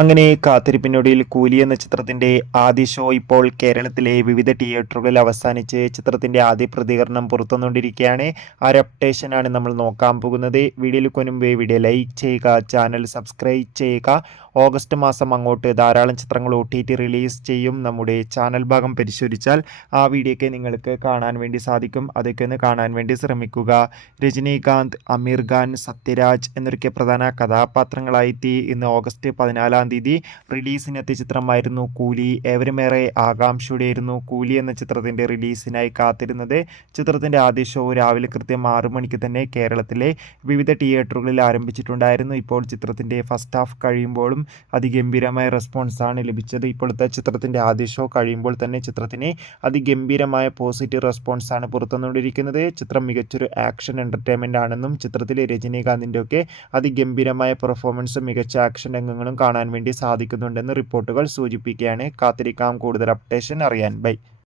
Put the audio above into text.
അങ്ങനെ കാത്തിരിപ്പിനൊടുവിൽ കൂലി എന്ന ചിത്രത്തിന്റെ ആദ്യ ഷോ ഇപ്പോൾ കേരളത്തിലെ വിവിധ തിയേറ്ററുകളിൽ അവസാനിച്ച് ചിത്രത്തിന്റെ ആദ്യ പ്രതികരണം പുറത്തുവന്നുകൊണ്ടിരിക്കുകയാണ്. ആ ഒരു അപ്ഡേഷനാണ് നമ്മൾ നോക്കാൻ പോകുന്നത്. വീഡിയോയിൽ മുൻപ് വീഡിയോ ലൈക്ക് ചെയ്യുക, ചാനൽ സബ്സ്ക്രൈബ് ചെയ്യുക. ഓഗസ്റ്റ് മാസം അങ്ങോട്ട് ധാരാളം ചിത്രങ്ങൾ OTT റിലീസ് ചെയ്യും. നമ്മുടെ ചാനൽ ഭാഗം പരിശോധിച്ചാൽ ആ വീഡിയോയ്ക്ക് നിങ്ങൾക്ക് കാണാൻ വേണ്ടി സാധിക്കും. അതൊക്കെ ഒന്ന് കാണാൻ വേണ്ടി ശ്രമിക്കുക. രജനീകാന്ത്, അമീർ ഖാൻ, സത്യരാജ് എന്നൊക്കെ പ്രധാന കഥാപാത്രങ്ങളായി ഇന്ന് ഓഗസ്റ്റ് 14 തീയതി റിലീസിനെത്തിയ ചിത്രമായിരുന്നു കൂലി. ഏവരുമേറെ ആകാംക്ഷയോടെയായിരുന്നു കൂലി എന്ന ചിത്രത്തിൻ്റെ റിലീസിനായി കാത്തിരുന്നത്. ചിത്രത്തിൻ്റെ ആദ്യ ഷോ രാവിലെ കൃത്യം 6 മണിക്ക് തന്നെ കേരളത്തിലെ വിവിധ തിയേറ്ററുകളിൽ ആരംഭിച്ചിട്ടുണ്ടായിരുന്നു. ഇപ്പോൾ ചിത്രത്തിൻ്റെ ഫസ്റ്റ് ഹാഫ് കഴിയുമ്പോഴും അതിഗംഭീരമായ റെസ്പോൺസാണ് ലഭിച്ചത്. ഇപ്പോഴത്തെ ചിത്രത്തിൻ്റെ ആദ്യ ഷോ കഴിയുമ്പോൾ തന്നെ ചിത്രത്തിന് അതിഗംഭീരമായ പോസിറ്റീവ് റെസ്പോൺസാണ് പുറത്തുവന്നുകൊണ്ടിരിക്കുന്നത്. ചിത്രം മികച്ചൊരു ആക്ഷൻ എൻ്റർടൈൻമെൻ്റ് ആണെന്നും ചിത്രത്തിലെ രജനീകാന്തിൻ്റെ ഒക്കെ അതിഗംഭീരമായ പെർഫോമൻസും മികച്ച ആക്ഷൻ രംഗങ്ങളും കാണാൻ വേണ്ടി സാധിക്കുന്നുണ്ടെന്ന് റിപ്പോർട്ടുകൾ സൂചിപ്പിക്കുകയാണ്. കാത്തിരിക്കാം കൂടുതൽ അപ്ഡേഷൻ അറിയാൻ. ബൈ.